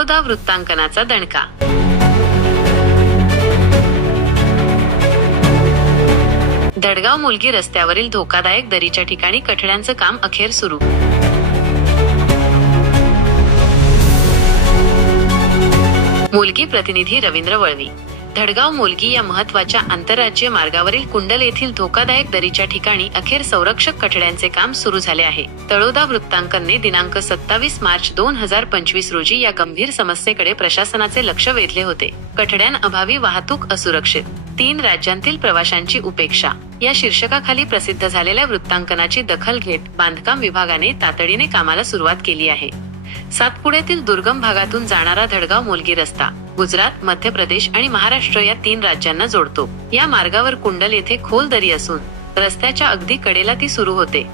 बडोदा वृत्तांकनाचा दणका. दडगाव मुलगी रस्त्यावरील धोकादायक दरीच्या ठिकाणी कठड्यांचं काम अखेर सुरू. मुलगी प्रतिनिधी रवींद्र वळवी. धडगाव मुलगी या महत्त्वाच्या आंतरराज्य मार्गावरील कुंडल येथील धोकादायक दरीच्या ठिकाणी अखेर संरक्षक कठड्यांचे काम सुरू झाले आहे. तळोदा वृत्तांकनने दिनांक सत्तावीस मार्च दोन हजार पंचवीस रोजी या गंभीर समस्येकडे प्रशासनाचे लक्ष वेधले होते. कठड्यांअभावी वाहतूक असुरक्षित. तीन राज्यांतील प्रवाशांची उपेक्षा. या शीर्षकाखाली प्रसिद्ध झालेल्या वृत्तांकनाची दखल घेत बांधकाम विभागाने तातडीने कामाला सुरुवात केली आहे. सातपुड्यातील दुर्गम भागातून जाणारा धडगाव मोलगी रस्ता गुजरात मध्य प्रदेश आणि महाराष्ट्र या तीन राज्यांना जोडतो. या मार्गावर कुंडल येथे खोल दरी असून रस्त्याच्या अगदी कडेला ती सुरू होते.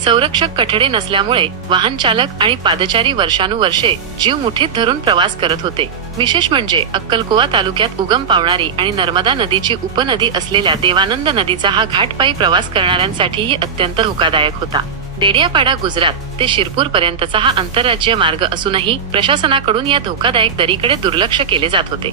संरक्षक कठडे नसल्यामुळे वाहन चालक आणि पादचारी वर्षानुवर्षे जीव मुठीत धरून प्रवास करत होते. विशेष म्हणजे अक्कलकोवा तालुक्यात उगम पावणारी आणि नर्मदा नदीची उपनदी असलेल्या देवानंद नदीचा हा घाटपायी प्रवास करणाऱ्यांसाठीही अत्यंत धोकादायक होता. डेडियापाडा गुजरात ते शिरपूर पर्यंतचा हा आंतरराज्य मार्ग असूनही प्रशासनाकडून या धोकादायक दरीकडे दुर्लक्ष केले जात होते.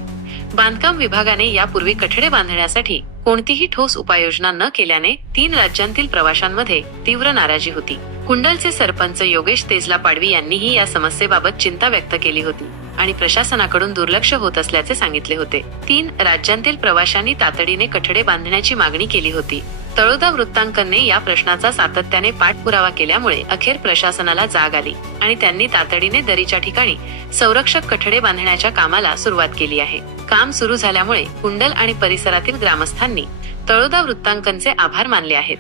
बांधकाम विभागाने यापूर्वी कठडे बांधण्यासाठी कोणतीही ठोस उपाययोजना न केल्याने तीन राज्यांतील प्रवाशांमध्ये तीव्र नाराजी होती. कुंडलचे सरपंच योगेश तेजला पाडवी यांनीही या समस्येबाबत चिंता व्यक्त केली होती आणि प्रशासनाकडून दुर्लक्ष होत असल्याचे सांगितले होते. तीन राज्यांतील प्रवाशांनी तातडीने कठडे बांधण्याची मागणी केली होती. तळोदा वृत्तांकनने या प्रश्नाचा सातत्याने पाठपुरावा केल्यामुळे अखेर प्रशासनाला जाग आली आणि त्यांनी तातडीने दरीच्या ठिकाणी संरक्षक कठडे बांधण्याच्या कामाला सुरुवात केली आहे. काम सुरू झाल्यामुळे कुंडल आणि परिसरातील ग्रामस्थांनी तळोदा वृत्तांकनचे आभार मानले आहेत.